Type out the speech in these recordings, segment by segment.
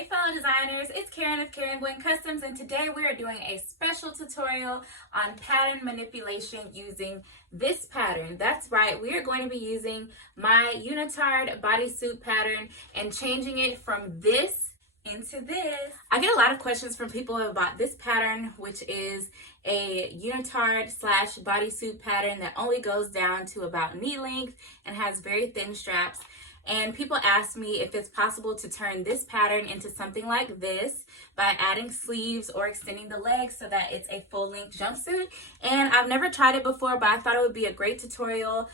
Hey fellow designers, it's Karen of Karen Gwen Customs, and today we are doing a special tutorial on pattern manipulation using this pattern. That's right, we are going to be using my Unitard bodysuit pattern and changing it from this into this. I get a lot of questions from people about this pattern, which is a unitard slash bodysuit pattern that only goes down to about knee length and has very thin straps. And people ask me if it's possible to turn this pattern into something like this by adding sleeves or extending the legs so that it's a full-length jumpsuit. And I've never tried it before, but I thought it would be a great tutorial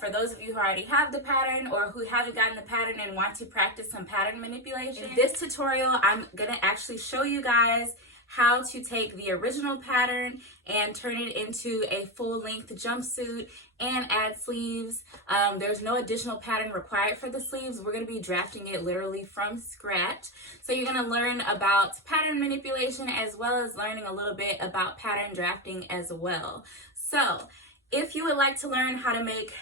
for those of you who already have the pattern or who haven't gotten the pattern and want to practice some pattern manipulation. In this tutorial, I'm going to actually show you guys how to take the original pattern and turn it into a full-length jumpsuit and add sleeves. There's no additional pattern required for the sleeves. We're going to be drafting it literally from scratch. So you're going to learn about pattern manipulation as well as learning a little bit about pattern drafting as well. So if you would like to learn how to make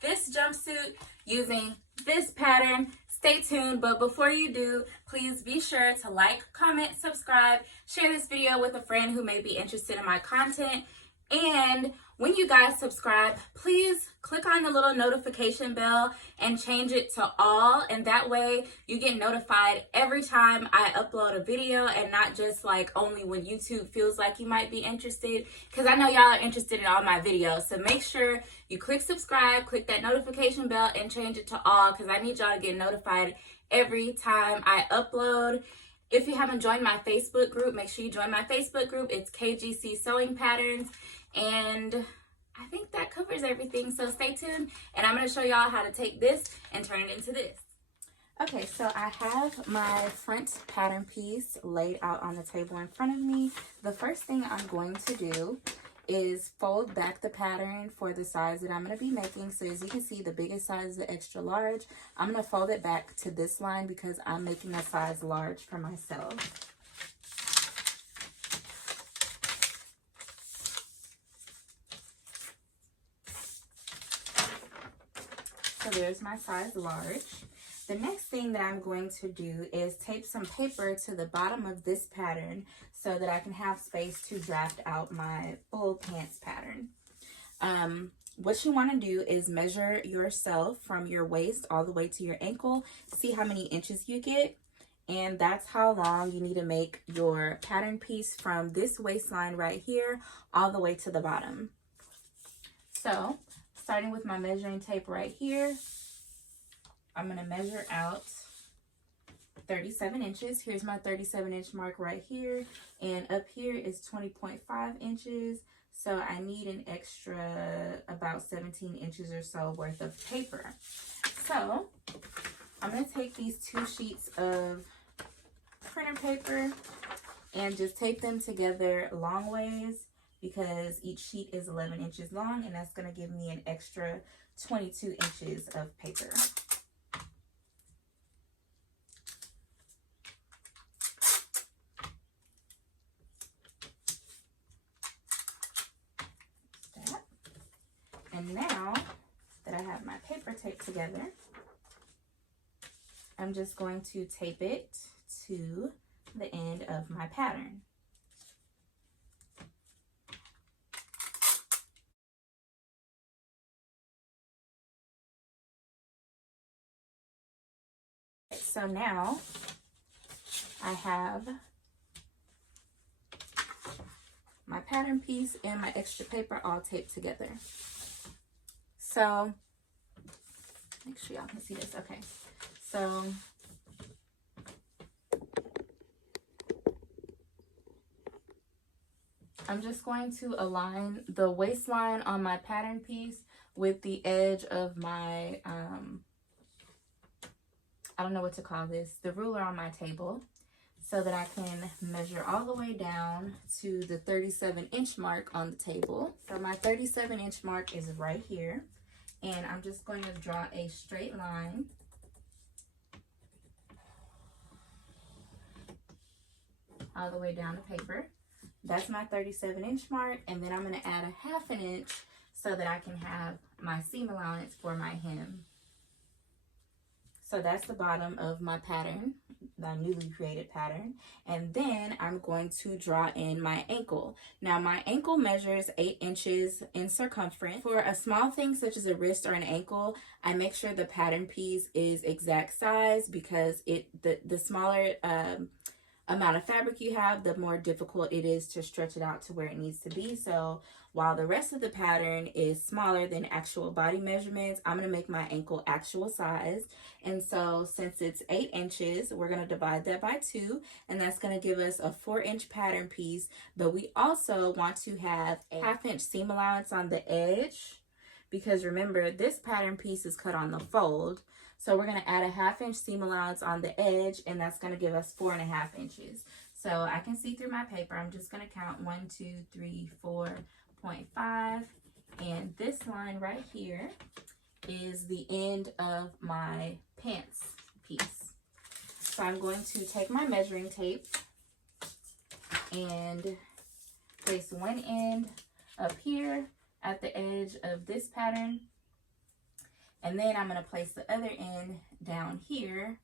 this jumpsuit using this pattern, stay tuned. But before you do, please be sure to like, comment, subscribe, share this video with a friend who may be interested in my content. And when you guys subscribe, please click on the little notification bell and change it to all. And that way you get notified every time I upload a video and not just like only when YouTube feels like you might be interested, because I know y'all are interested in all my videos. So make sure you click subscribe, click that notification bell and change it to all, because I need y'all to get notified every time I upload. If you haven't joined my Facebook group, make sure you join my Facebook group. It's KGC Sewing Patterns. And I think that covers everything. So stay tuned and I'm going to show y'all how to take this and turn it into this. Okay, so I have my front pattern piece laid out on the table in front of me. The first thing I'm going to do is fold back the pattern for the size that I'm going to be making. So as you can see, the biggest size is the extra large. I'm going to fold it back to this line because I'm making a size large for myself. So there's my size large. The next thing that I'm going to do is tape some paper to the bottom of this pattern so that I can have space to draft out my full pants pattern. What you want to do is measure yourself from your waist all the way to your ankle. See how many inches you get. And that's how long you need to make your pattern piece from this waistline right here all the way to the bottom. So starting with my measuring tape right here, I'm going to measure out 37 inches. Here's my 37-inch mark right here. And up here is 20.5 inches. So I need an extra about 17 inches or so worth of paper. So I'm going to take these 2 sheets of printer paper and just tape them together long ways, because each sheet is 11 inches long, and that's going to give me an extra 22 inches of paper. And now that I have my paper taped together, I'm just going to tape it to the end of my pattern. So now I have my pattern piece and my extra paper all taped together. So make sure y'all can see this. Okay, so I'm just going to align the waistline on my pattern piece with the edge of my I don't know what to call this, the ruler on my table, so that I can measure all the way down to the 37-inch mark on the table. So my 37-inch mark is right here, and I'm just going to draw a straight line all the way down the paper. That's my 37-inch mark, and then I'm going to add a 1/2 inch so that I can have my seam allowance for my hem. So that's the bottom of my pattern. the newly created pattern. And then I'm going to draw in my ankle. Now my ankle measures 8 inches in circumference. For a small thing such as a wrist or an ankle, I make sure the pattern piece is exact size, because the smaller amount of fabric you have, the more difficult it is to stretch it out to where it needs to be. So while the rest of the pattern is smaller than actual body measurements, I'm going to make my ankle actual size. And so since it's 8 inches, we're going to divide that by 2, and that's going to give us a 4-inch pattern piece. But we also want to have a 1/2-inch seam allowance on the edge, because remember, this pattern piece is cut on the fold. So we're going to add a 1/2-inch seam allowance on the edge, and that's going to give us 4.5 inches. So I can see through my paper. I'm just going to count 1, 2, 3, 4.5. And this line right here is the end of my pants piece. So I'm going to take my measuring tape and place one end up here at the edge of this pattern. And then I'm going to place the other end down here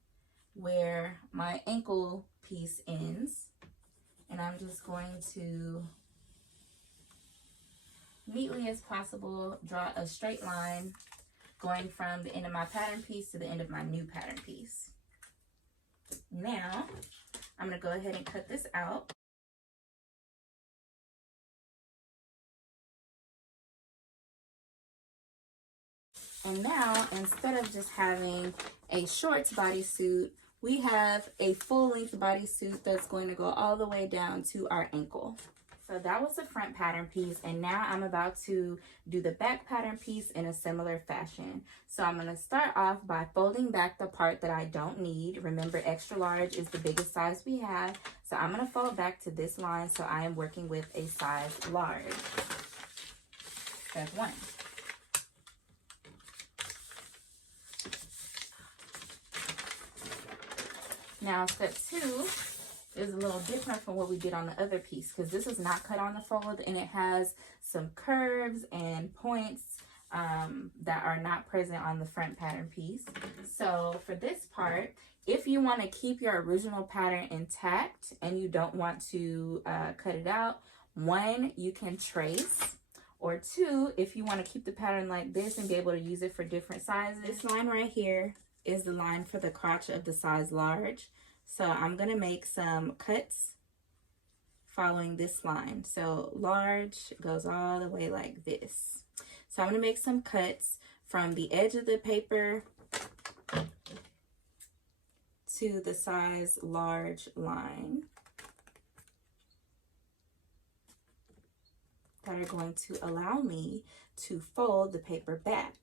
where my ankle piece ends. And I'm just going to, neatly as possible, draw a straight line going from the end of my pattern piece to the end of my new pattern piece. Now, I'm going to go ahead and cut this out. And now, instead of just having a shorts bodysuit, we have a full-length bodysuit that's going to go all the way down to our ankle. So that was the front pattern piece, and now I'm about to do the back pattern piece in a similar fashion. So I'm going to start off by folding back the part that I don't need. Remember, extra large is the biggest size we have. So I'm going to fold back to this line, so I am working with a size large. Step 1. Now, step 2 is a little different from what we did on the other piece, because this is not cut on the fold, and it has some curves and points that are not present on the front pattern piece. So for this part, if you want to keep your original pattern intact and you don't want to cut it out, 1, you can trace, or 2, if you want to keep the pattern like this and be able to use it for different sizes. This line right here is the line for the crotch of the size large. So I'm going to make some cuts following this line. So large goes all the way like this. So I'm going to make some cuts from the edge of the paper to the size large line that are going to allow me to fold the paper back.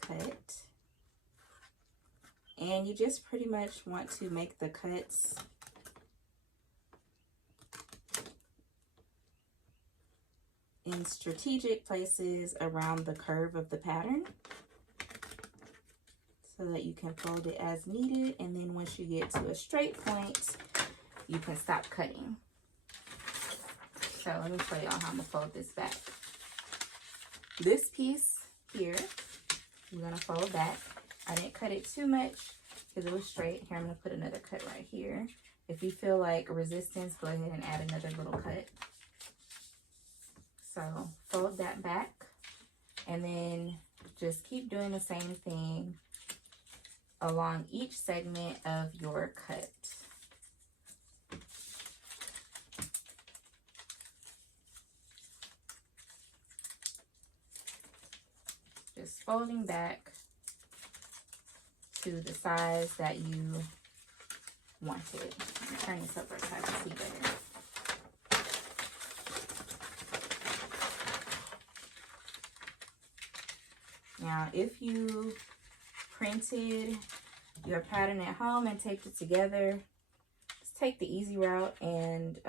Cut. And you just pretty much want to make the cuts in strategic places around the curve of the pattern so that you can fold it as needed, and then once you get to a straight point, you can stop cutting. So let me show y'all how I'm gonna fold this back. This piece here, I'm gonna fold back. I didn't cut it too much because it was straight. Here, I'm gonna put another cut right here. If you feel like resistance, go ahead and add another little cut. So fold that back, and then just keep doing the same thing along each segment of your cut. Just folding back to the size that you wanted. Turn this over so I can see better. Now, if you printed your pattern at home and taped it together, just take the easy route and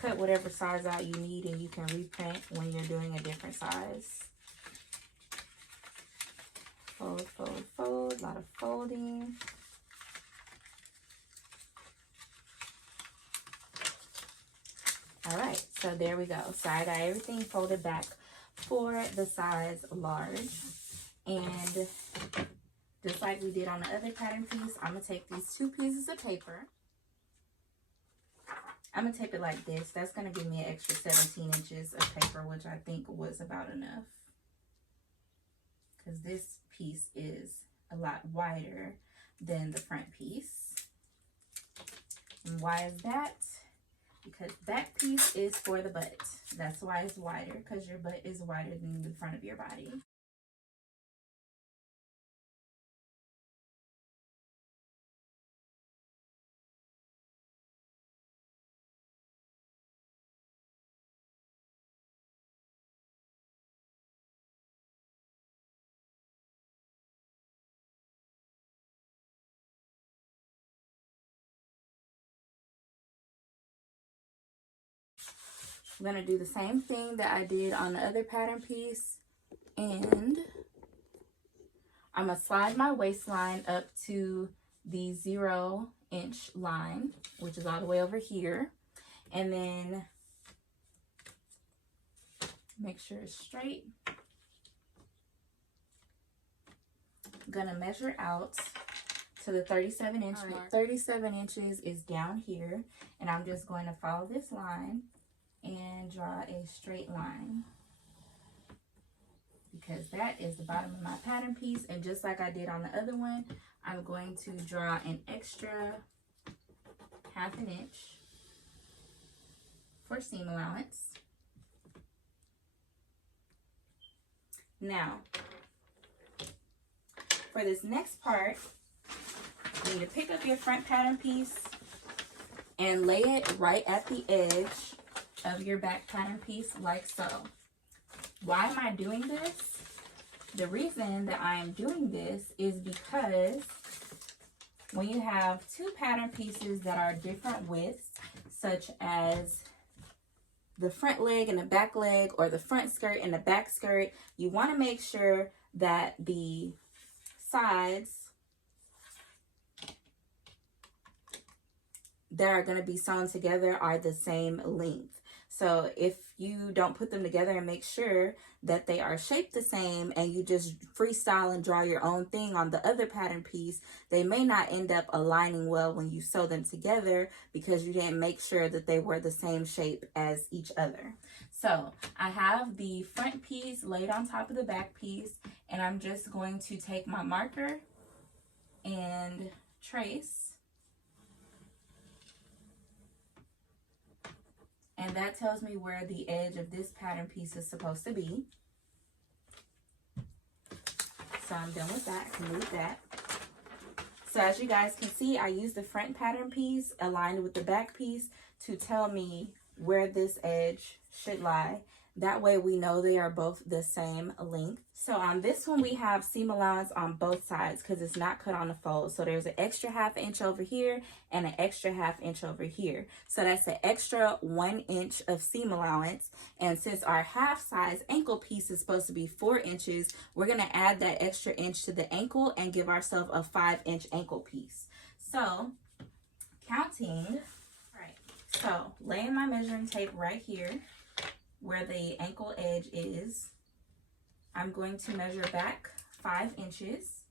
cut whatever size out you need, and you can reprint when you're doing a different size. Fold, fold, fold, a lot of folding. All right, so there we go. So I got everything folded back for the size large. And just like we did on the other pattern piece, I'm going to take these 2 pieces of paper. I'm going to tape it like this. That's going to give me an extra 17 inches of paper, which I think was about enough. Because this piece is a lot wider than the front piece. And why is that? Because that piece is for the butt. That's why it's wider, because your butt is wider than the front of your body. I'm going to do the same thing that I did on the other pattern piece, and I'm going to slide my waistline up to the 0-inch line, which is all the way over here, and then make sure it's straight. I'm going to measure out to the 37-inch mark. 37 inches is down here, and I'm just going to follow this line and draw a straight line, because that is the bottom of my pattern piece. And just like I did on the other one, I'm going to draw an extra 1/2 inch for seam allowance. Now, for this next part, you need to pick up your front pattern piece and lay it right at the edge of your back pattern piece, like so. Why am I doing this? The reason that I am doing this is because when you have 2 pattern pieces that are different widths, such as the front leg and the back leg, or the front skirt and the back skirt, you want to make sure that the sides that are going to be sewn together are the same length. So if you don't put them together and make sure that they are shaped the same, and you just freestyle and draw your own thing on the other pattern piece, they may not end up aligning well when you sew them together, because you didn't make sure that they were the same shape as each other. So I have the front piece laid on top of the back piece, and I'm just going to take my marker and trace. And that tells me where the edge of this pattern piece is supposed to be. So I'm done with that. I can move that. So as you guys can see, I used the front pattern piece aligned with the back piece to tell me where this edge should lie. That way we know they are both the same length. So on this one, we have seam allowance on both sides because it's not cut on the fold. So there's an extra 1/2 inch over here and an extra 1/2 inch over here. So that's an extra 1 inch of seam allowance. And since our half size ankle piece is supposed to be 4 inches, we're going to add that extra inch to the ankle and give ourselves a 5-inch ankle piece. So counting, so laying my measuring tape right here where the ankle edge is, I'm going to measure back 5 inches.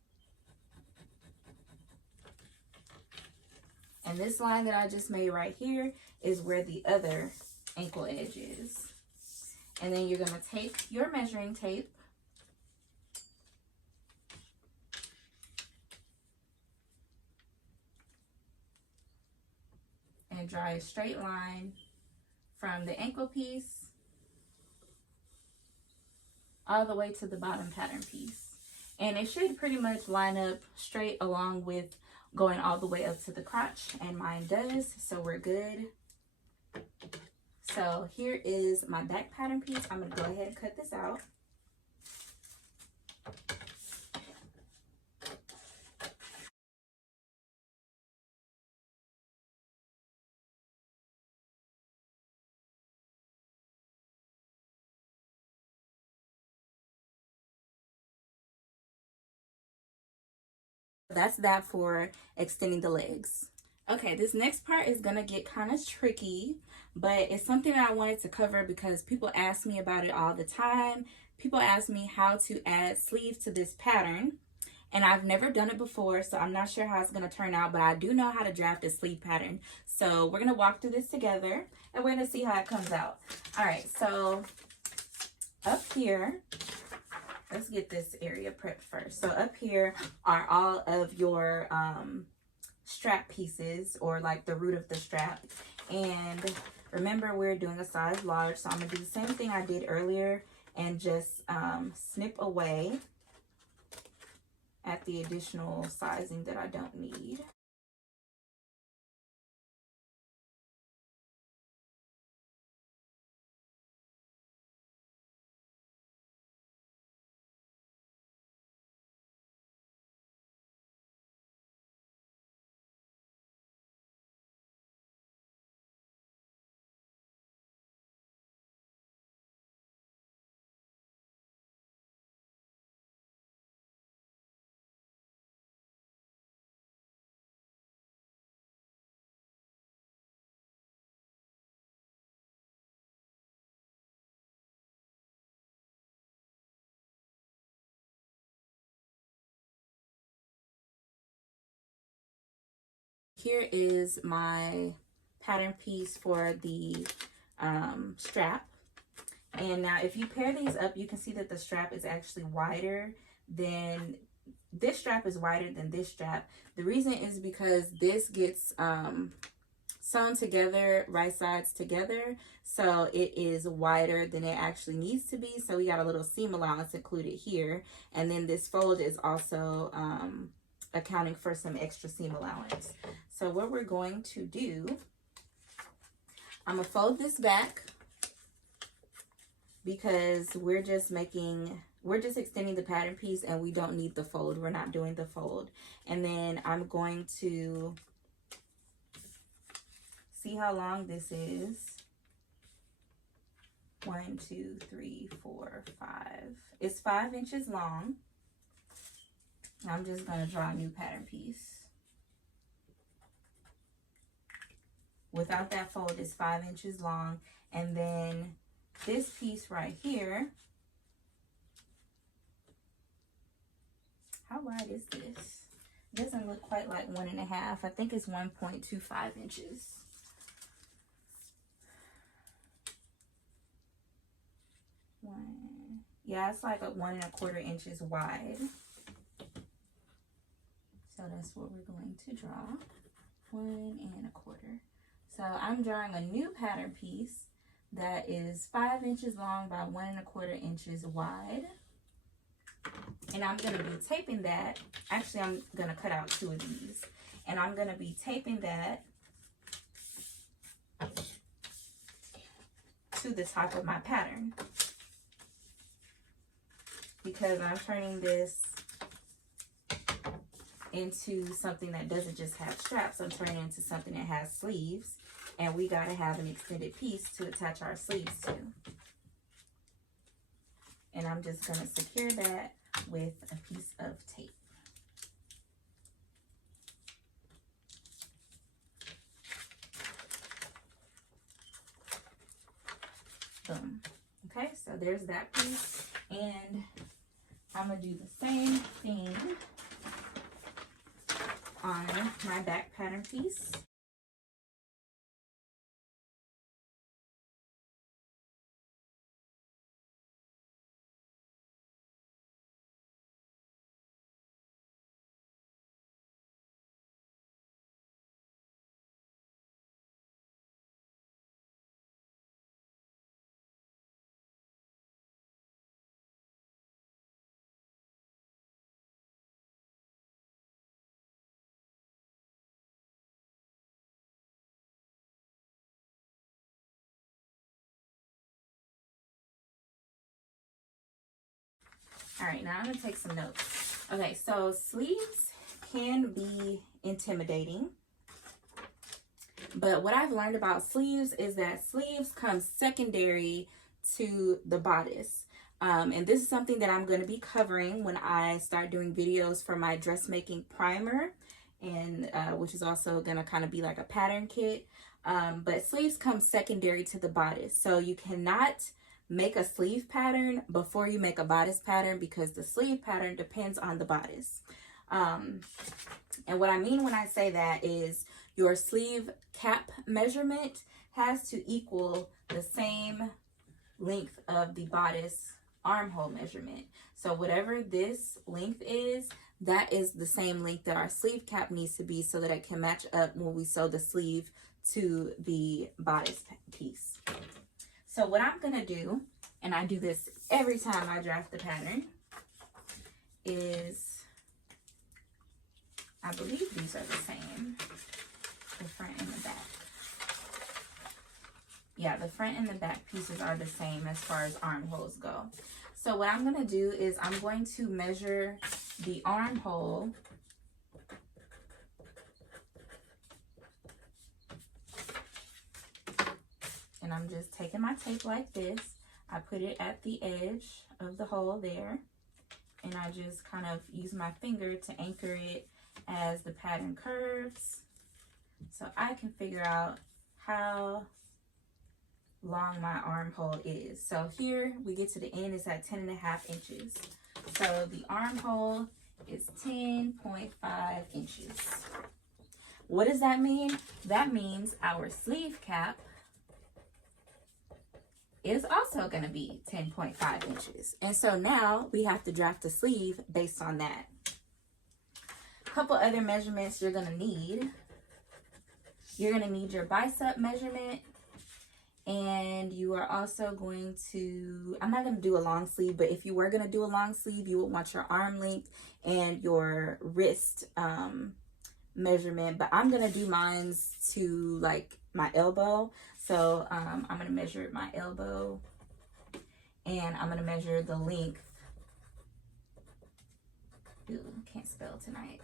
And this line that I just made right here is where the other ankle edge is. And then you're going to take your measuring tape and draw a straight line from the ankle piece all the way to the bottom pattern piece. And it should pretty much line up straight along with going all the way up to the crotch, and mine does, so we're good. So here is my back pattern piece. I'm going to go ahead and cut this out. That's that for extending the legs. Okay, this next part is gonna get kind of tricky, but it's something that I wanted to cover because people ask me about it all the time. People ask me how to add sleeves to this pattern, and I've never done it before, so I'm not sure how it's going to turn out, but I do know how to draft a sleeve pattern. So we're going to walk through this together, and we're going to see how it comes out. All right, so up here, let's get this area prepped first. So up here are all of your strap pieces, or like the root of the strap. And remember, we're doing a size large, so I'm going to do the same thing I did earlier and just snip away at the additional sizing that I don't need. Here is my pattern piece for the strap. And now if you pair these up, you can see that the strap is actually wider than this strap is wider than this strap. The reason is because this gets sewn together, right sides together, so it is wider than it actually needs to be. So we got a little seam allowance included here, and then this fold is also accounting for some extra seam allowance. So what we're going to do, I'm gonna fold this back because we're just extending the pattern piece and we don't need the fold. We're not doing the fold. And then I'm going to see how long this is. 1, 2, 3, 4, 5. It's 5 inches long. I'm just going to draw a new pattern piece. Without that fold, it's 5 inches long. And then this piece right here, how wide is this? It doesn't look quite like 1.5. I think it's 1.25 inches. Yeah, it's like 1.25 inches wide. So that's what we're going to draw. 1.25. So I'm drawing a new pattern piece that is 5 inches long by 1.25 inches wide. And I'm going to be taping that. Actually, I'm going to cut out 2 of these. And I'm going to be taping that to the top of my pattern, because I'm turning this into something that doesn't just have straps. I'm turning it into something that has sleeves, and we got to have an extended piece to attach our sleeves to. And I'm just going to secure that with a piece of tape. Boom. Okay, so there's that piece, and I'm going to do the same thing on my back pattern piece. All right, now I'm gonna take some notes. Okay, so sleeves can be intimidating, but what I've learned about sleeves is that sleeves come secondary to the bodice. And this is something that I'm going to be covering when I start doing videos for my dressmaking primer, and which is also going to kind of be like a pattern kit. but sleeves come secondary to the bodice. So you cannot make a sleeve pattern before you make a bodice pattern, because the sleeve pattern depends on the bodice. And what I mean when I say that is your sleeve cap measurement has to equal the same length of the bodice armhole measurement. So whatever this length is, that is the same length that our sleeve cap needs to be, so that it can match up when we sew the sleeve to the bodice piece. So what I'm gonna do, and I do this every time I draft the pattern, is, I believe these are the same, the front and the back. Yeah, the front and the back pieces are the same as far as armholes go. So what I'm gonna do is I'm going to measure the armhole and I'm just taking my tape like this. I put it at the edge of the hole there, and I just kind of use my finger to anchor it as the pattern curves, so I can figure out how long my armhole is. So here we get to the end, it's at 10.5 inches. So the armhole is 10.5 inches. What does that mean? That means our sleeve cap is also going to be 10.5 inches. And so now we have to draft the sleeve based on that. A couple other measurements you're going to need. You're going to need your bicep measurement. And you are also going to, I'm not going to do a long sleeve, but if you were going to do a long sleeve, you would want your arm length and your wrist measurement. But I'm going to do mine's to like my elbow. So I'm going to measure my elbow, and I'm going to measure the length. Ooh, can't spell tonight.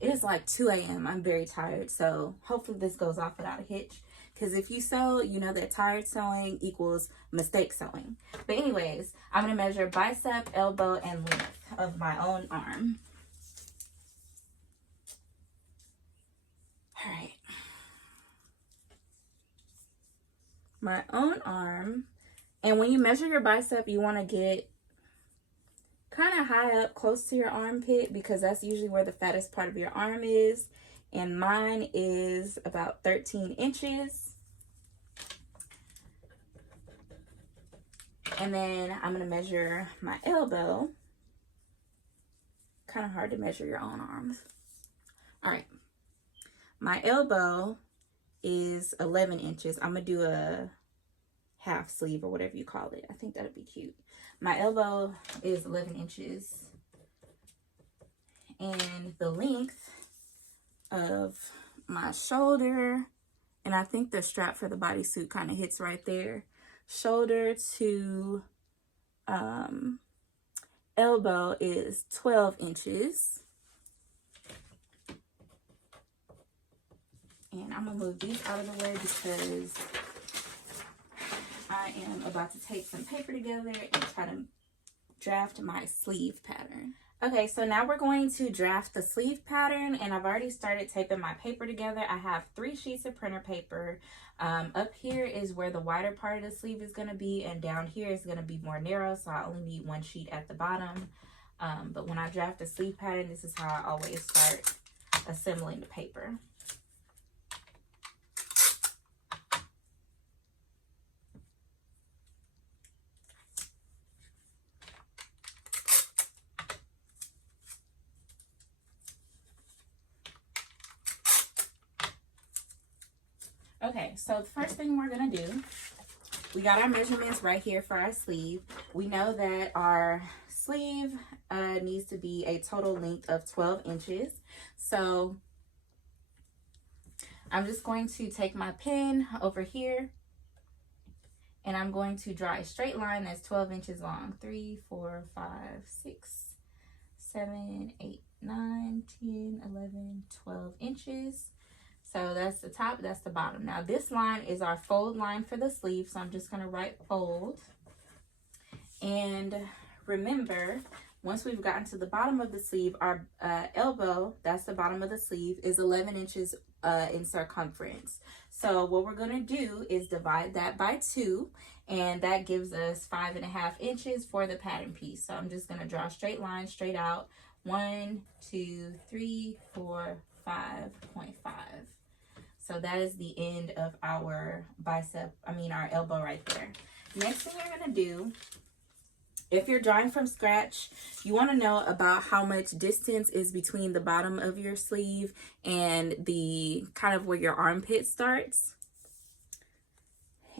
It is like 2 a.m. I'm very tired. So hopefully this goes off without a hitch. Because if you sew, you know that tired sewing equals mistake sewing. But anyways, I'm going to measure bicep, elbow, and length of my own arm. All right. My own arm. And when you measure your bicep, you want to get kind of high up close to your armpit, because that's usually where the fattest part of your arm is. And mine is about 13 inches. And then I'm going to measure my elbow. Kind of hard to measure your own arms. All right. My elbow is 11 inches. I'm going to do a half sleeve or whatever you call it. I think that'd be cute. My elbow is 11 inches. And the length of my shoulder, and I think the strap for the bodysuit kind of hits right there. Shoulder to elbow is 12 inches. And I'm going to move these out of the way because I am about to take some paper together and try to draft my sleeve pattern. Okay, so now we're going to draft the sleeve pattern, and I've already started taping my paper together. I have 3 sheets of printer paper. Up here is where the wider part of the sleeve is going to be, and down here is going to be more narrow, so I only need 1 sheet at the bottom. But when I draft the sleeve pattern, this is how I always start assembling the paper. Okay, so the first thing we're going to do, we got our measurements right here for our sleeve. We know that our sleeve needs to be a total length of 12 inches. So I'm just going to take my pen over here, and I'm going to draw a straight line that's 12 inches long. 3, 4, 5, 6, 7, 8, 9, 10, 11, 12 inches. So that's the top, that's the bottom. Now this line is our fold line for the sleeve, so I'm just going to write fold. And remember, once we've gotten to the bottom of the sleeve, our elbow, that's the bottom of the sleeve, is 11 inches in circumference. So what we're gonna do is divide that by 2, and that gives us 5.5 inches for the pattern piece. So I'm just gonna draw a straight line straight out. 1, 2, 3, 4, 5.5. So that is the end of our our elbow right there. Next thing you're gonna do, if you're drawing from scratch, you want to know about how much distance is between the bottom of your sleeve and the kind of where your armpit starts.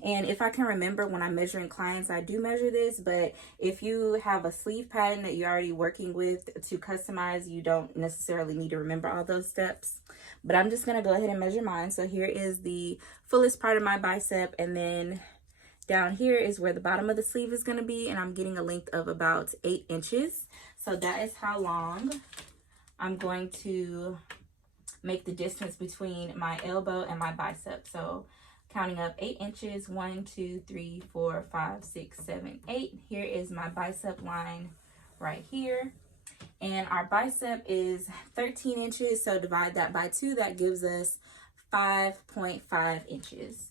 And if I can remember, when I'm measuring clients, I do measure this, but if you have a sleeve pattern that you're already working with to customize, you don't necessarily need to remember all those steps. But I'm just going to go ahead and measure mine. So here is the fullest part of my bicep, and then down here is where the bottom of the sleeve is going to be, and I'm getting a length of about 8 inches. So that is how long I'm going to make the distance between my elbow and my bicep. So counting up 8 inches, 1, 2, 3, 4, 5, 6, 7, 8. Here is my bicep line right here. And our bicep is 13 inches, so divide that by 2, that gives us 5.5 inches.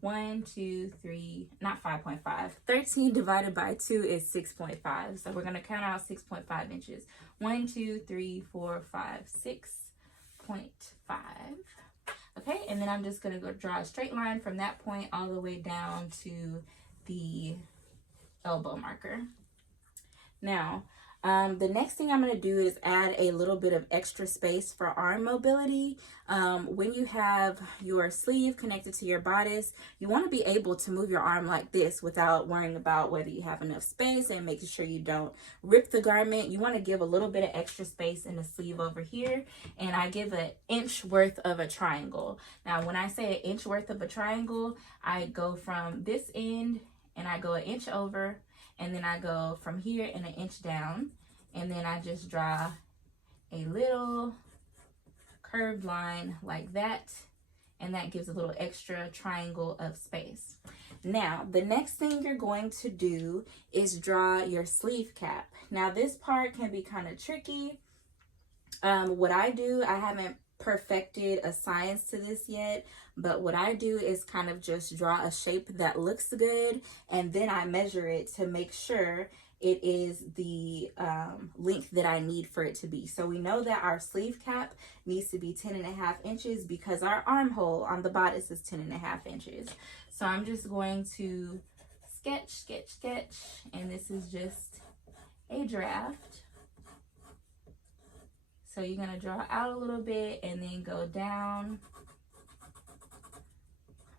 1, 2, 3, not 5.5. 13 divided by 2 is 6.5. So we're going to count out 6.5 inches. 1, 2, 3, 4, 5, 6.5. Okay, and then I'm just going to go draw a straight line from that point all the way down to the elbow marker. Now, the next thing I'm going to do is add a little bit of extra space for arm mobility. When you have your sleeve connected to your bodice, you want to be able to move your arm like this without worrying about whether you have enough space and making sure you don't rip the garment. You want to give a little bit of extra space in the sleeve over here, and I give an inch worth of a triangle. Now, when I say an inch worth of a triangle, I go from this end and I go an inch over, and then I go from here and an inch down, and then I just draw a little curved line like that, and that gives a little extra triangle of space. Now, the next thing you're going to do is draw your sleeve cap. Now, this part can be kind of tricky. What I do, I haven't perfected a science to this yet, but what I do is kind of just draw a shape that looks good, and then I measure it to make sure it is the length that I need for it to be. So we know that our sleeve cap needs to be 10.5 inches because our armhole on the bodice is 10.5 inches. So I'm just going to sketch, sketch, sketch, and this is just a draft. So you're going to draw out a little bit and then go down.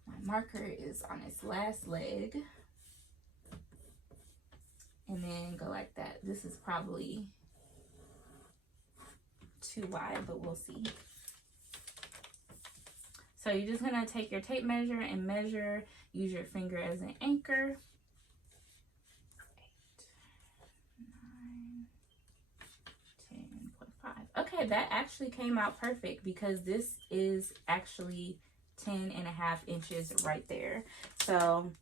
My marker is on its last leg. And then go like that. This is probably too wide, but we'll see. So you're just going to take your tape measure and measure. Use your finger as an anchor. 8, 9, 10.5. Okay, that actually came out perfect because this is actually 10.5 inches right there. So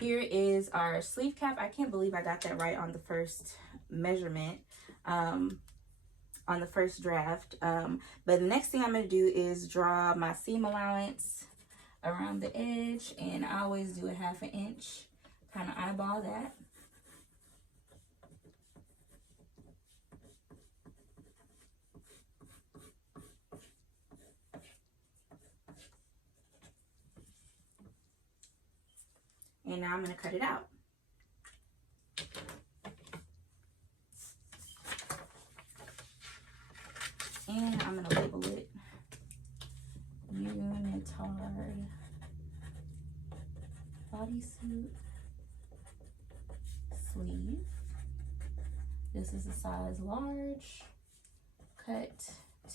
here is our sleeve cap. I can't believe I got that right on the first measurement, on the first draft. But the next thing I'm going to do is draw my seam allowance around the edge, and I always do a 1/2 inch, kind of eyeball that. And now I'm going to cut it out. And I'm going to label it Unitard Bodysuit Sleeve. This is a size large. Cut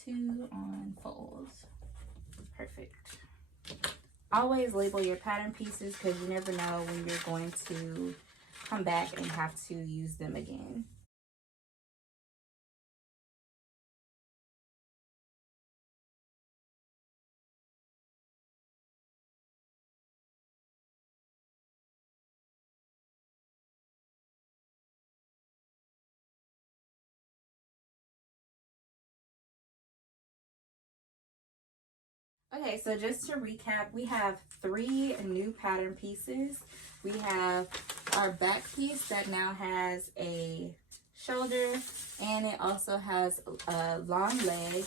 2 on folds. Perfect. Always label your pattern pieces because you never know when you're going to come back and have to use them again. Okay, so just to recap, we have 3 new pattern pieces. We have our back piece that now has a shoulder, and it also has a long leg.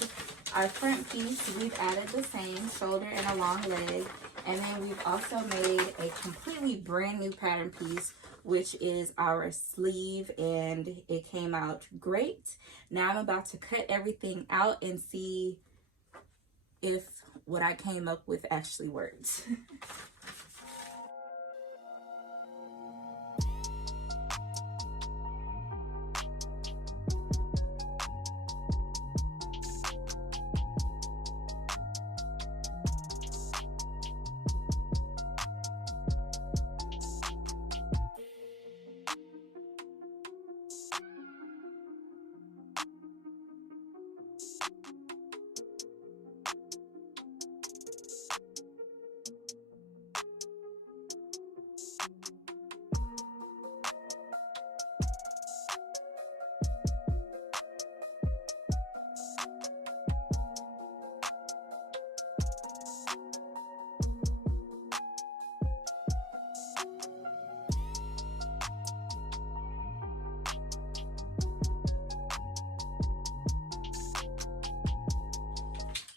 Our front piece, we've added the same shoulder and a long leg, and then we've also made a completely brand new pattern piece, which is our sleeve, and it came out great. Now I'm about to cut everything out and see if what I came up with actually worked.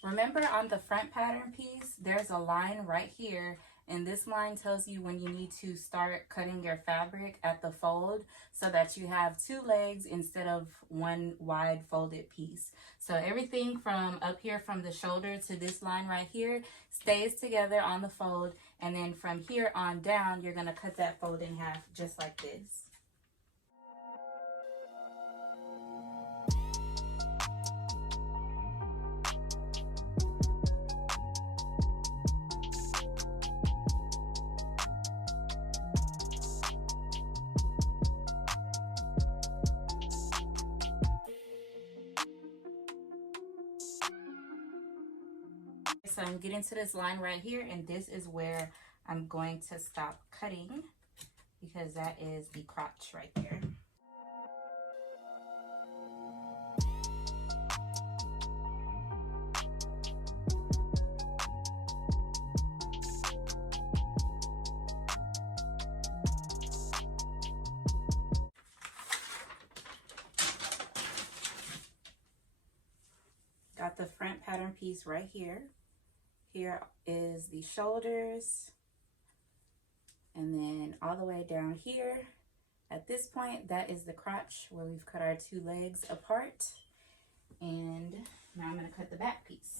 Remember, on the front pattern piece, there's a line right here, and this line tells you when you need to start cutting your fabric at the fold so that you have 2 legs instead of 1 wide folded piece. So everything from up here from the shoulder to this line right here stays together on the fold, and then from here on down, you're going to cut that fold in half just like this. So I'm getting to this line right here, and this is where I'm going to stop cutting because that is the crotch right there. Got the front pattern piece right here. Here is the shoulders, and then all the way down here, at this point, that is the crotch where we've cut our 2 legs apart. And now I'm going to cut the back piece.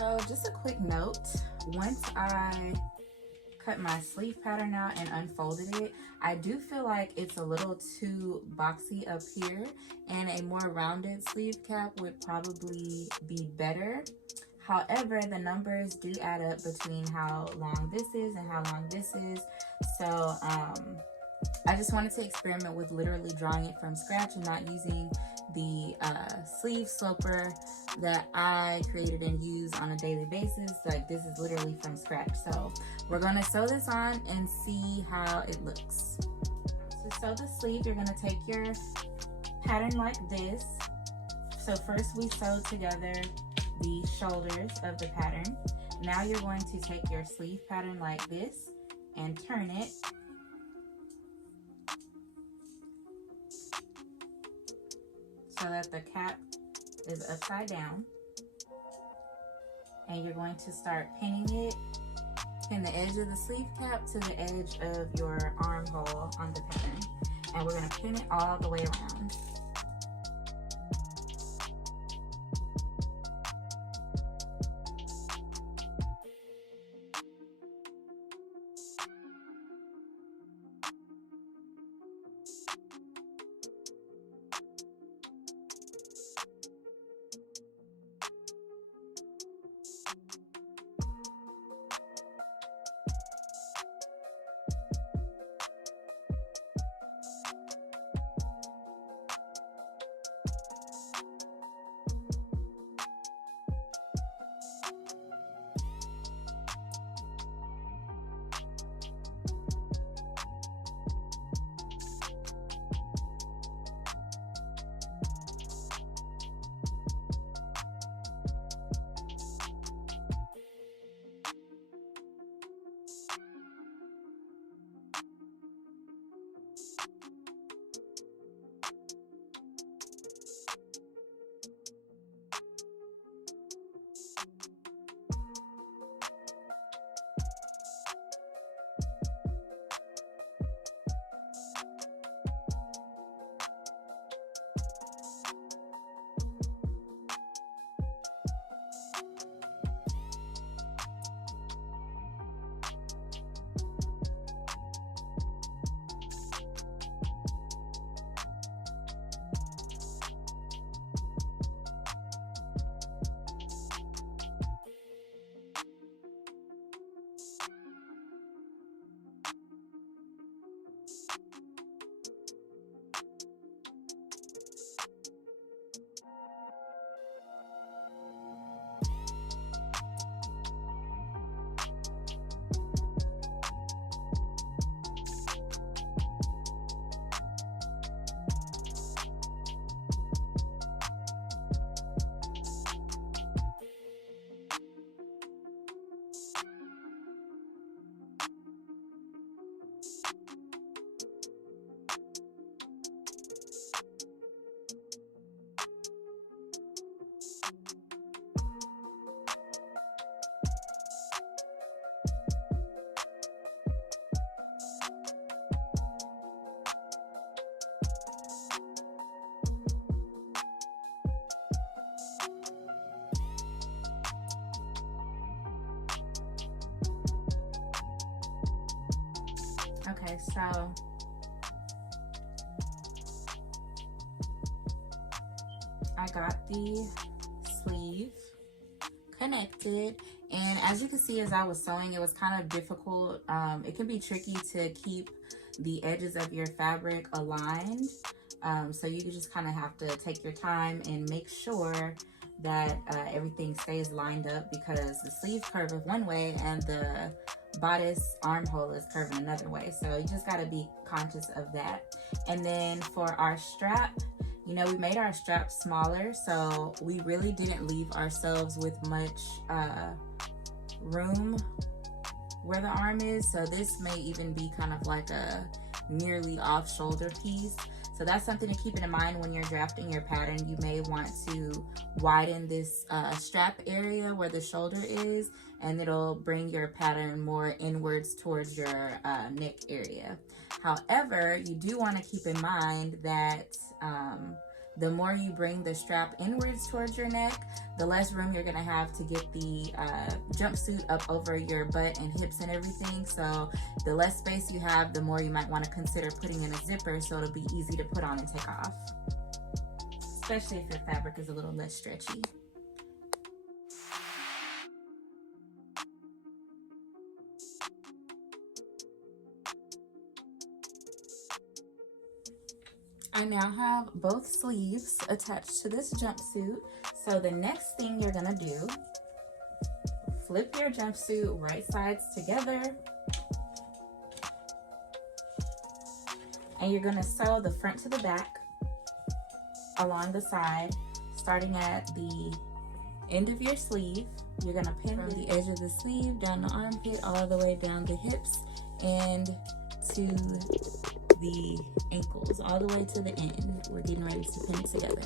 So just a quick note, once I cut my sleeve pattern out and unfolded it, I do feel like it's a little too boxy up here, and a more rounded sleeve cap would probably be better. However, the numbers do add up between how long this is and how long this is. So I just wanted to experiment with literally drawing it from scratch and not using the sleeve sloper that I created and use on a daily basis. Like, this is literally from scratch. So we're gonna sew this on and see how it looks. To sew the sleeve, you're gonna take your pattern like this. So first we sew together the shoulders of the pattern. Now you're going to take your sleeve pattern like this and turn it so that the cap is upside down, and you're going to start pinning it, pin the edge of the sleeve cap to the edge of your armhole on the pattern, and we're going to pin it all the way around. Okay, so I got the sleeve connected, and as you can see, as I was sewing, it was kind of difficult. It can be tricky to keep the edges of your fabric aligned, so you just kind of have to take your time and make sure that everything stays lined up, because the sleeve curve one way and the bodice armhole is curving another way, so you just got to be conscious of that. And then for our strap, you know, we made our strap smaller, so we really didn't leave ourselves with much room where the arm is, so this may even be kind of like a nearly off shoulder piece. So that's something to keep in mind when you're drafting your pattern. You may want to widen this strap area where the shoulder is, and it'll bring your pattern more inwards towards your neck area. However, you do want to keep in mind that the more you bring the strap inwards towards your neck, the less room you're gonna have to get the jumpsuit up over your butt and hips and everything. So the less space you have, the more you might want to consider putting in a zipper so it'll be easy to put on and take off, especially if your fabric is a little less stretchy. I now have both sleeves attached to this jumpsuit. So the next thing you're gonna do, flip your jumpsuit right sides together, and you're gonna sew the front to the back along the side, starting at the end of your sleeve. You're gonna pin from the edge of the sleeve down the armpit all the way down the hips and to the ankles, all the way to the end. We're getting ready to pin it together.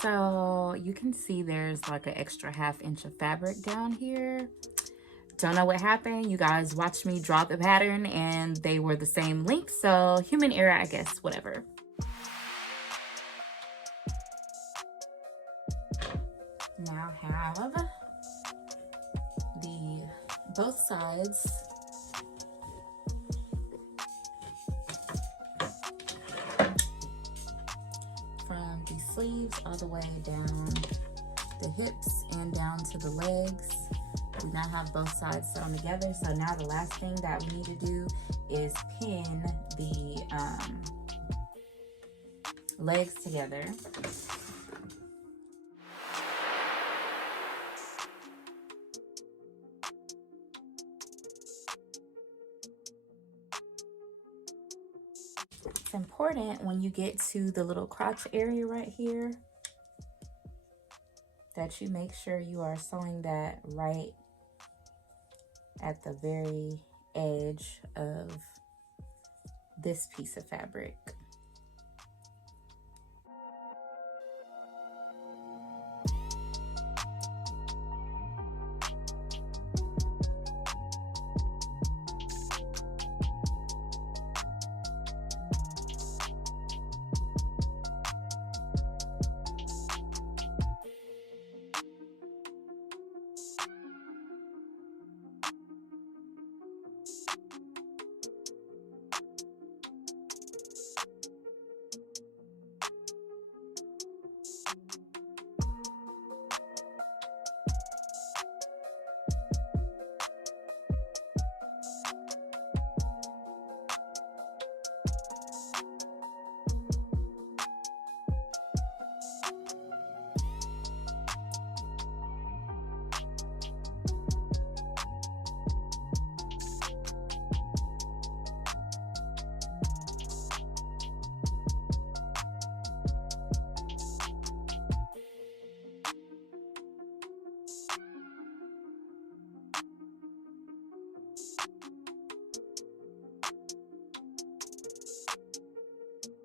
So you can see there's like an extra ½ inch of fabric down here. Don't know what happened. You guys watched me draw the pattern and they were the same length. So human error, I guess, whatever. Now have both sides from the sleeves all the way down the hips and down to the legs. We now have both sides sewn together. So now the last thing that we need to do is pin the legs together. It's important when you get to the little crotch area right here that you make sure you are sewing that right at the very edge of this piece of fabric.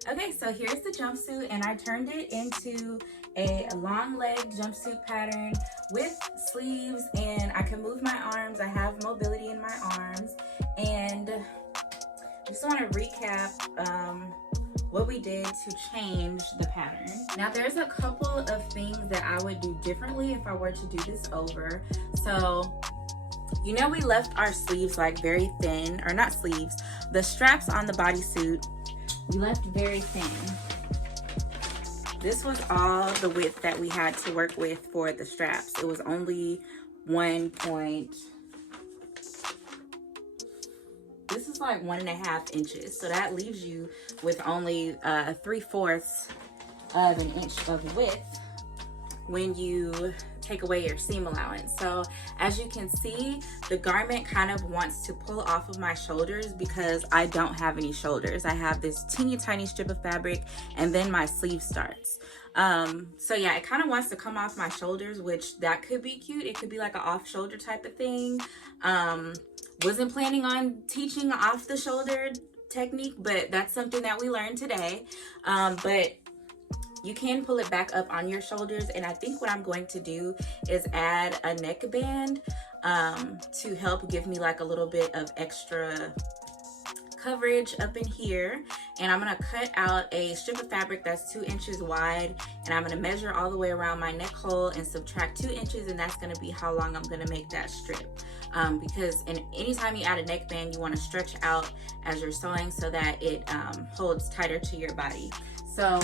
Okay, so here's the jumpsuit, and I turned it into a long leg jumpsuit pattern with sleeves, and I can move my arms. I have mobility in my arms, and just want to recap what we did to change the pattern. Now there's a couple of things that I would do differently if I were to do this over. So, you know, we left our sleeves like very thin, or not sleeves, the straps on the bodysuit, we left very thin. This was all the width that we had to work with for the straps. It was only 1.5 inches. So that leaves you with only 3/4 of an inch of width when you take away your seam allowance. So as you can see, the garment kind of wants to pull off of my shoulders because I don't have any shoulders. I have this teeny tiny strip of fabric and then my sleeve starts. So yeah, it kind of wants to come off my shoulders, which that could be cute. It could be like an off shoulder type of thing. Wasn't planning on teaching off the shoulder technique, but that's something that we learned today. But you can pull it back up on your shoulders, and I think what I'm going to do is add a neckband to help give me like a little bit of extra coverage up in here. And I'm gonna cut out a strip of fabric that's 2 inches wide, and I'm gonna measure all the way around my neck hole and subtract 2 inches, and that's gonna be how long I'm gonna make that strip. Because anytime you add a neckband, you wanna stretch out as you're sewing so that it holds tighter to your body. So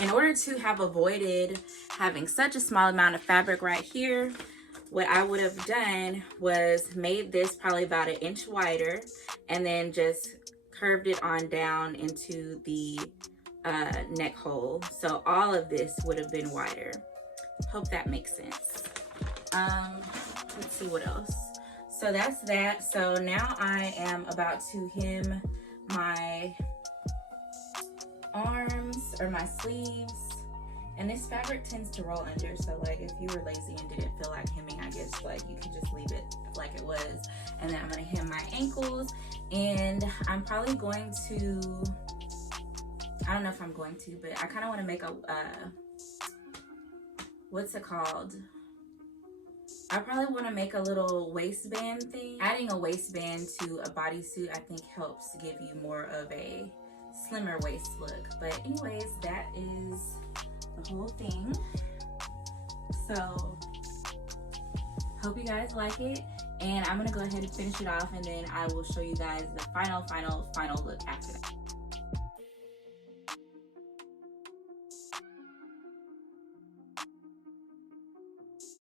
in order to have avoided having such a small amount of fabric right here, what I would have done was made this probably about 1 inch wider and then just curved it on down into the neck hole. So all of this would have been wider. Hope that makes sense. Let's see what else. So that's that. So now I am about to hem my arms or my sleeves, and this fabric tends to roll under, so like if you were lazy and didn't feel like hemming, I guess like you could just leave it like it was. And then I'm gonna hem my ankles, and I'm probably going to, I don't know if I'm going to, but I kind of want to make a what's it called, I probably want to make a little waistband thing. Adding a waistband to a bodysuit I think helps give you more of a slimmer waist look. But anyways, that is the whole thing. So hope you guys like it, and I'm gonna go ahead and finish it off, and then I will show you guys the final look after that.